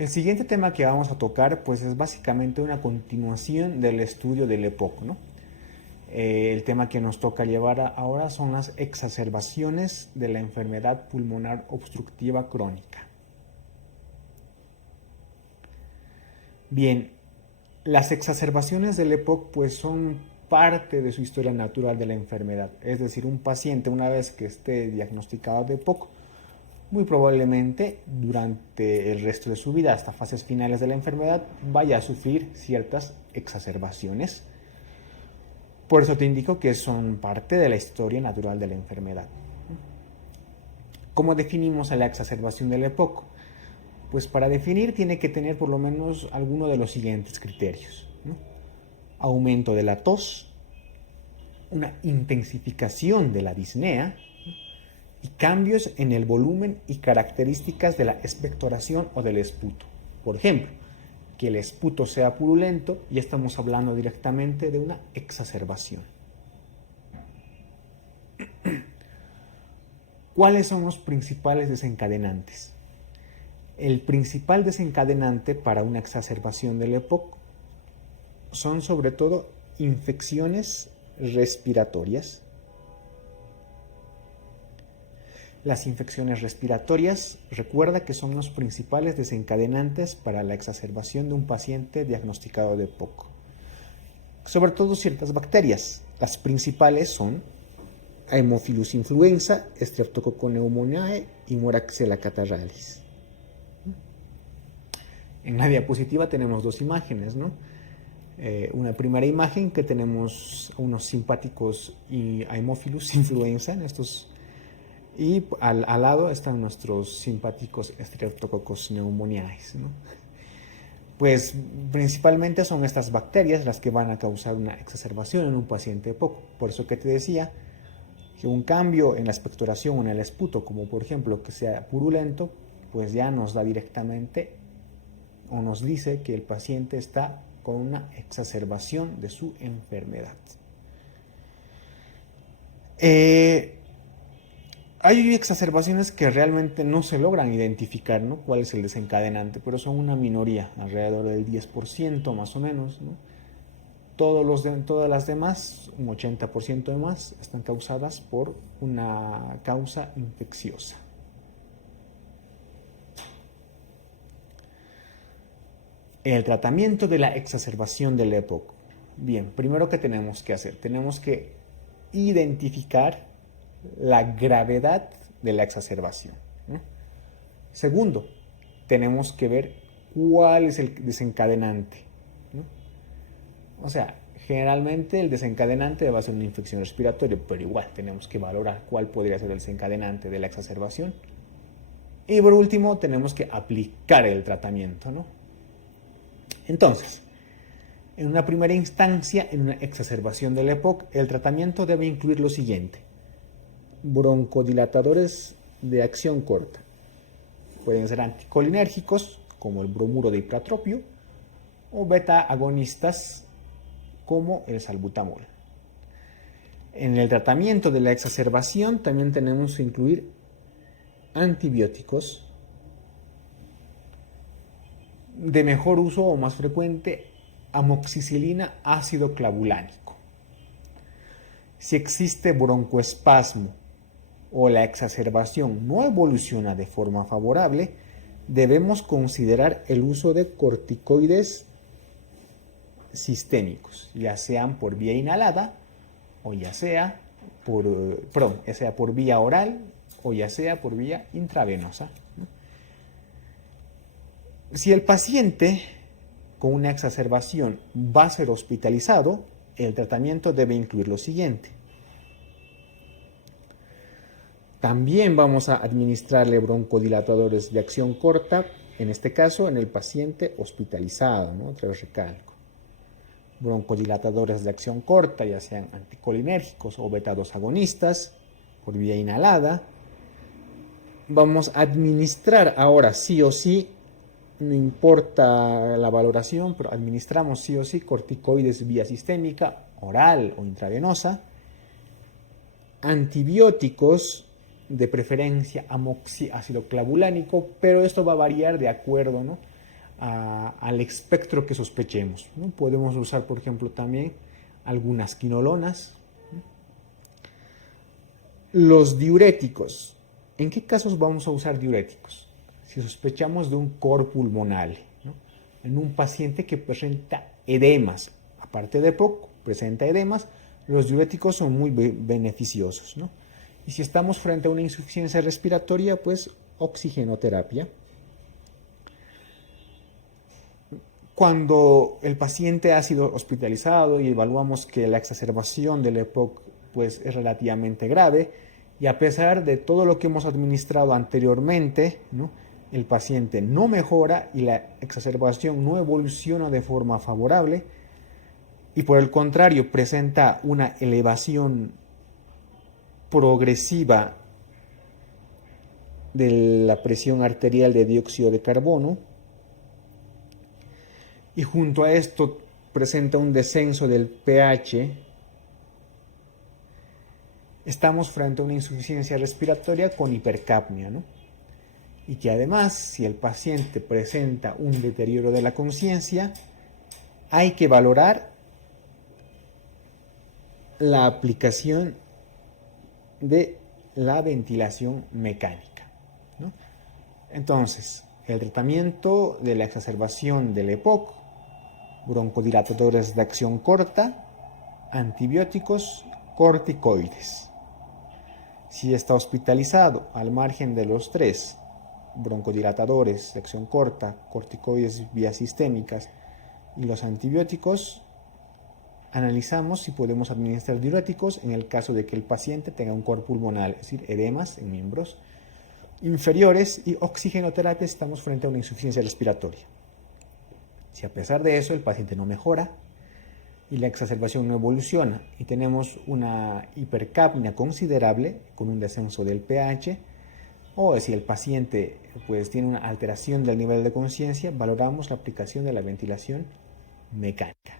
El siguiente tema que vamos a tocar pues es básicamente una continuación del estudio del EPOC, ¿no? El tema que nos toca llevar ahora son las exacerbaciones de la enfermedad pulmonar obstructiva crónica. Bien, las exacerbaciones del EPOC pues son parte de su historia natural de la enfermedad. Es decir, un paciente una vez que esté diagnosticado de EPOC, muy probablemente durante el resto de su vida, hasta fases finales de la enfermedad, vaya a sufrir ciertas exacerbaciones. Por eso te indico que son parte de la historia natural de la enfermedad. ¿Cómo definimos a la exacerbación del EPOC? Pues para definir tiene que tener por lo menos alguno de los siguientes criterios, ¿no? Aumento de la tos, una intensificación de la disnea y cambios en el volumen y características de la expectoración o del esputo. Por ejemplo, que el esputo sea purulento y estamos hablando directamente de una exacerbación. ¿Cuáles son los principales desencadenantes? El principal desencadenante para una exacerbación del EPOC son sobre todo infecciones respiratorias. Las infecciones respiratorias, recuerda que son los principales desencadenantes para la exacerbación de un paciente diagnosticado de EPOC. Sobre todo ciertas bacterias. Las principales son Haemophilus influenza, Streptococcus pneumoniae y Moraxella catarrhalis. En la diapositiva tenemos dos imágenes, ¿no? Una primera imagen que tenemos unos simpáticos y Haemophilus influenza en estos, y al lado están nuestros simpáticos Streptococcus pneumoniae, ¿no? Pues principalmente son estas bacterias las que van a causar una exacerbación en un paciente EPOC. Por eso que te decía que un cambio en la expectoración o en el esputo, como por ejemplo que sea purulento, pues ya nos da directamente o nos dice que el paciente está con una exacerbación de su enfermedad. Hay exacerbaciones que realmente no se logran identificar, ¿no? ¿Cuál es el desencadenante? Pero son una minoría, alrededor del 10% más o menos, ¿no? Todas las demás, un 80% de más, están causadas por una causa infecciosa. El tratamiento de la exacerbación del EPOC. Bien, primero que tenemos que hacer, tenemos que identificar la gravedad de la exacerbación, ¿no? Segundo, tenemos que ver cuál es el desencadenante, ¿no? O sea, generalmente el desencadenante va a ser una infección respiratoria, pero igual tenemos que valorar cuál podría ser el desencadenante de la exacerbación. Y por último, tenemos que aplicar el tratamiento, ¿no? Entonces, en una primera instancia, en una exacerbación del EPOC, el tratamiento debe incluir lo siguiente: broncodilatadores de acción corta. Pueden ser anticolinérgicos, como el bromuro de ipratropio, o beta-agonistas, como el salbutamol. En el tratamiento de la exacerbación también tenemos que incluir antibióticos, de mejor uso o más frecuente, amoxicilina ácido clavulánico. Si existe broncoespasmo o la exacerbación no evoluciona de forma favorable, debemos considerar el uso de corticoides sistémicos, ya sean por vía inhalada o ya sea por vía oral o ya sea por vía intravenosa. Si el paciente con una exacerbación va a ser hospitalizado, el tratamiento debe incluir lo siguiente: también vamos a administrarle broncodilatadores de acción corta, en este caso en el paciente hospitalizado, ¿no? Otra vez recalco. Broncodilatadores de acción corta, ya sean anticolinérgicos o beta-2 agonistas, por vía inhalada. Vamos a administrar ahora sí o sí, no importa la valoración, pero administramos sí o sí corticoides vía sistémica, oral o intravenosa, antibióticos, de preferencia amoxiácido clavulánico, pero esto va a variar de acuerdo, ¿no?, al espectro que sospechemos, ¿no? Podemos usar, por ejemplo, también algunas quinolonas. Los diuréticos. ¿En qué casos vamos a usar diuréticos? Si sospechamos de un cor pulmonale, ¿no? En un paciente que presenta edemas, aparte de EPOC, presenta edemas, los diuréticos son muy beneficiosos, ¿no? Y si estamos frente a una insuficiencia respiratoria, pues oxigenoterapia. Cuando el paciente ha sido hospitalizado y evaluamos que la exacerbación del EPOC pues, es relativamente grave, y a pesar de todo lo que hemos administrado anteriormente, ¿no? El paciente no mejora y la exacerbación no evoluciona de forma favorable, y por el contrario presenta una elevación progresiva de la presión arterial de dióxido de carbono, y junto a esto presenta un descenso del pH, estamos frente a una insuficiencia respiratoria con hipercapnia, ¿no? Y que además, si el paciente presenta un deterioro de la conciencia, hay que valorar la aplicación de la ventilación mecánica, ¿no? Entonces, el tratamiento de la exacerbación del EPOC, broncodilatadores de acción corta, antibióticos, corticoides. Si está hospitalizado, al margen de los tres, broncodilatadores de acción corta, corticoides vía sistémicas y los antibióticos, analizamos si podemos administrar diuréticos en el caso de que el paciente tenga un cor pulmonal, es decir, edemas en miembros inferiores, y oxigenoterapia, estamos frente a una insuficiencia respiratoria. Si a pesar de eso el paciente no mejora y la exacerbación no evoluciona y tenemos una hipercapnia considerable con un descenso del pH, o si el paciente pues, tiene una alteración del nivel de conciencia, valoramos la aplicación de la ventilación mecánica.